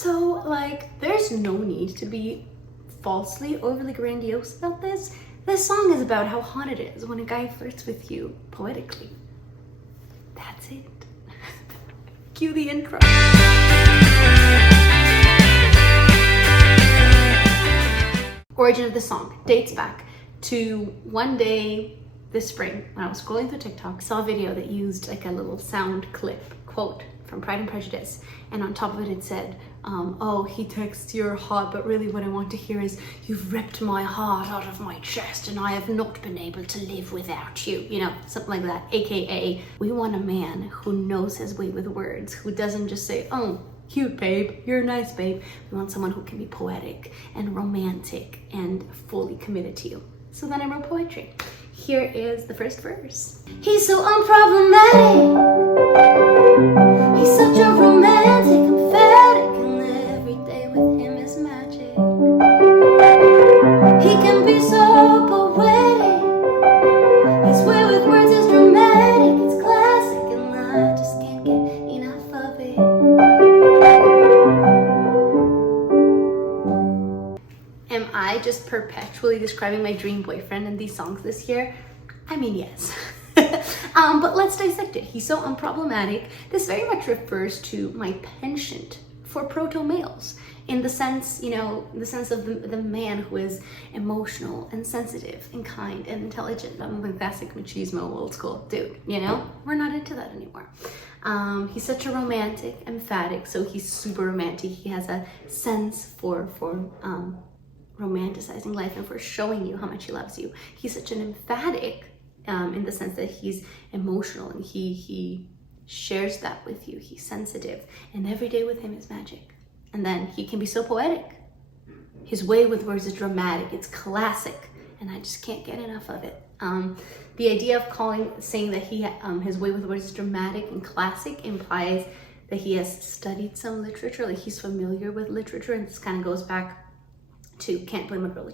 So like, there's no need to be falsely overly grandiose about this. This song is about how hot it is when a guy flirts with you poetically. That's it. Cue the intro. Origin of the song dates back to one day this spring when I was scrolling through TikTok, saw a video that used like a little sound clip quote from Pride and Prejudice, and on top of it it said, oh, he texts you're hot, but really what I want to hear is, you've ripped my heart out of my chest and I have not been able to live without you, you know, something like that. AKA, we want a man who knows his way with words, who doesn't just say, oh, cute babe, you're nice babe. We want someone who can be poetic and romantic and fully committed to you. So then I wrote poetry. Here is the first verse. He's so unproblematic. He's such a romantic, emphatic, and every day with him is magic. He can be so poetic. His way with words is dramatic, it's classic, and I just can't get enough of it. Am I just perpetually describing my dream boyfriend in these songs this year? I mean, yes. But let's dissect it. He's so unproblematic. This very much refers to my penchant for proto-males, in the sense, you know, the sense of the man who is emotional and sensitive and kind and intelligent. I'm the classic machismo old school dude, you know? We're not into that anymore. He's such a romantic, emphatic, so he's super romantic. He has a sense for romanticizing life and for showing you how much he loves you. He's such an emphatic, in the sense that he's emotional and he shares that with you. He's sensitive, and every day with him is magic. And then he can be so poetic. His way with words is dramatic, it's classic, and I just can't get enough of it. The idea of saying that his way with words is dramatic and classic implies that he has studied some literature, like he's familiar with literature, and this kind of goes back to Can't Blame a Girl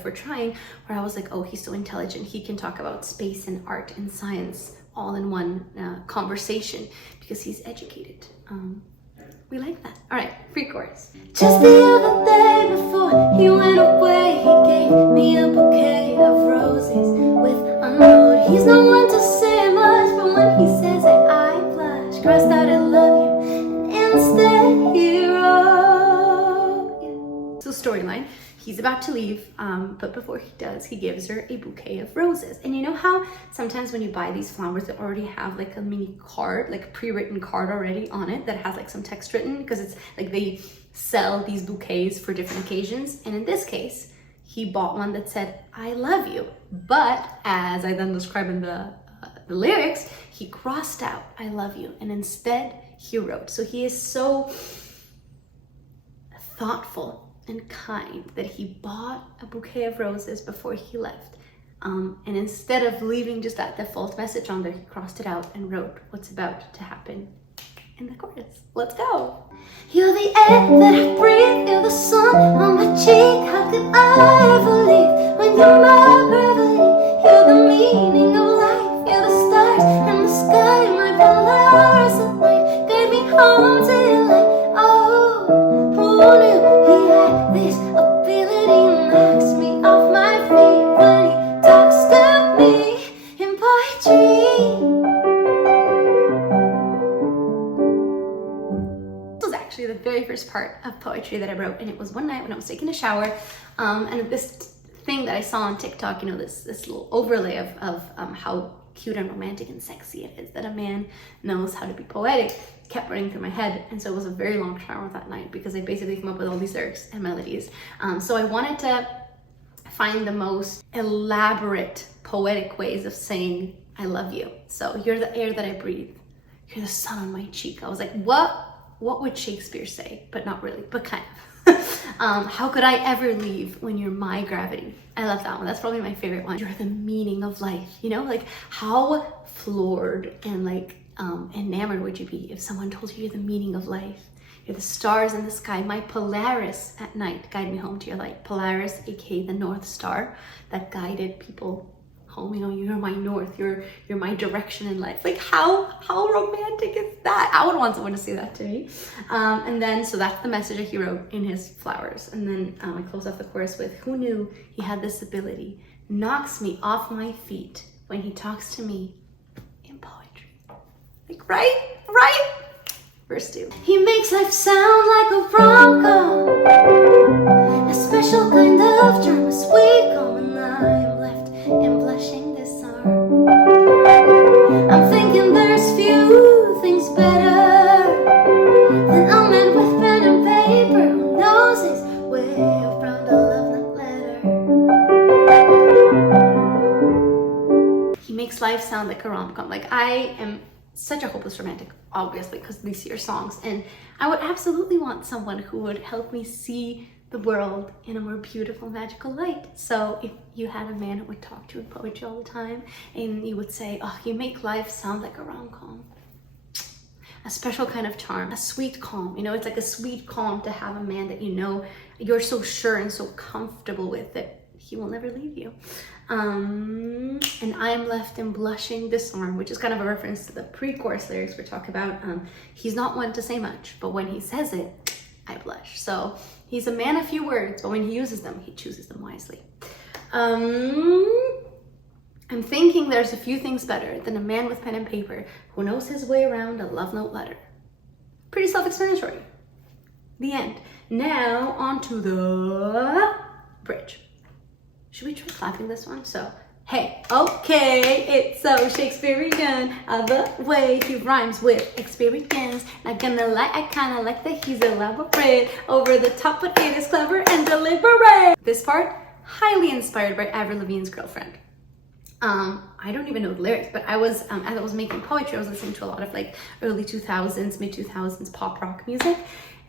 for Trying, where I was like, oh, he's so intelligent. He can talk about space and art and science all in one conversation because he's educated. We like that. All right, free chorus. Just the other day before he went away, he gave me a bouquet of roses with a note. He's no one to say much, but when he says it, I blush. Crossed out I love you, and instead he wrote. So storyline, he's about to leave, but before he does, he gives her a bouquet of roses. And you know how sometimes when you buy these flowers, they already have like a mini card, like a pre-written card already on it that has like some text written, because it's like they sell these bouquets for different occasions. And in this case, he bought one that said, I love you. But as I then describe in the lyrics, he crossed out, I love you. And instead he wrote. So he is so thoughtful and kind that he bought a bouquet of roses before he left. And instead of leaving just that default message on there, he crossed it out and wrote what's about to happen in the chorus. Let's go. You're the air that I breathe, you're the sun on my cheek. How could I ever leave when you're my gravity? You're the meaning of life, you're the stars and the sky, my Polaris at night. Guide me home to your light. Oh, who knew he had this ability? Knocks me off my feet when he talks to me in poetry. This was actually the very first part of poetry that I wrote, and it was one night when I was taking a shower, and this thing that I saw on TikTok, you know, this little overlay of how cute and romantic and sexy it is that a man knows how to be poetic, kept running through my head. And so it was a very long shower that night because I basically came up with all these lyrics and melodies. So I wanted to find the most elaborate poetic ways of saying I love you. So you're the air that I breathe, you're the sun on my cheek. I was like, what would Shakespeare say? But not really, but kind of. How could I ever leave when you're my gravity? I love that one. That's probably my favorite one. You're the meaning of life. You know, like how floored and like enamored would you be if someone told you you're the meaning of life? You're the stars in the sky. My Polaris at night, guide me home to your light. Polaris, aka the North Star, that guided people home, you know, you're my north, you're my direction in life. Like how romantic is that? I would want someone to say that to me. And then, so that's the message that he wrote in his flowers. And then I close off the chorus with, who knew he had this ability, knocks me off my feet when he talks to me in poetry. Like, right? Verse 2. He makes life sound like a rom-com, a special kind of charm, a sweet calm, and I am left in blushing disarm. I'm thinking there's few things better than a man with pen and paper who knows his way around a love not letter. He makes life sound like a rom-com. Like, I am such a hopeless romantic, obviously, because these are your songs, and I would absolutely want someone who would help me see the world in a more beautiful, magical light. So if you had a man who would talk to you in poetry all the time, and you would say, oh, you make life sound like a rom-com, a special kind of charm, a sweet calm, you know, it's like a sweet calm to have a man that you know you're so sure and so comfortable with that he will never leave you. And I'm left in blushing disarm, which is kind of a reference to the pre-chorus lyrics we talk about. He's not one to say much, but when he says it, I blush. So he's a man of few words, but when he uses them, he chooses them wisely. I'm thinking there's a few things better than a man with pen and paper who knows his way around a love note letter. Pretty self-explanatory. The end. Now on to the bridge. Should we try clapping this one? So, hey, okay, it's so Shakespearean, the way he rhymes with experience. Not gonna lie, I kinda like that he's elaborate, over the top, but it is clever and deliberate. This part, highly inspired by Avril Lavigne's Girlfriend. I don't even know the lyrics, but I was, as I was making poetry, I was listening to a lot of like early 2000s, mid 2000s pop rock music.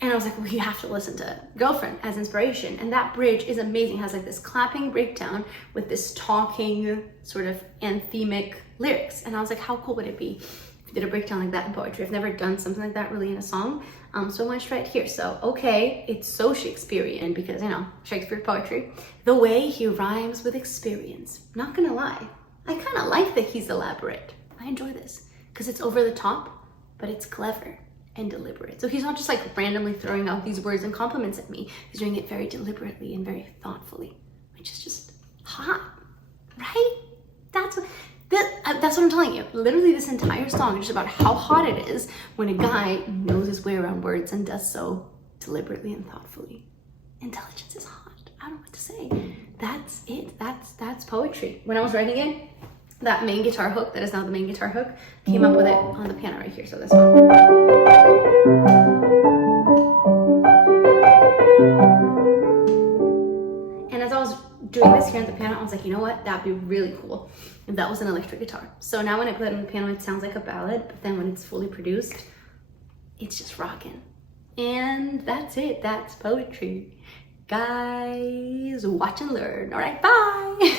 And I was like, well, you have to listen to Girlfriend as inspiration. And that bridge is amazing. It has like this clapping breakdown with this talking sort of anthemic lyrics. And I was like, how cool would it be if you did a breakdown like that in poetry? I've never done something like that really in a song. So I want to try it here. So, okay, it's so Shakespearean because, you know, Shakespeare poetry. The way he rhymes with experience. Not gonna lie, I kind of like that he's elaborate. I enjoy this because it's over the top, but it's clever and deliberate. So he's not just like randomly throwing out these words and compliments at me. He's doing it very deliberately and very thoughtfully, which is just hot, right? That's what I'm telling you. Literally this entire song is just about how hot it is when a guy knows his way around words and does so deliberately and thoughtfully. Intelligence is hot. I don't know what to say. That's it. That's poetry. When I was writing it, that main guitar hook, that is now the main guitar hook, came up with it on the piano right here. So this one. And as I was doing this here on the piano, I was like, you know what? That'd be really cool if that was an electric guitar. So now when I play it on the piano, it sounds like a ballad, but then when it's fully produced, it's just rocking. And that's it. That's poetry. Guys, watch and learn. All right, bye.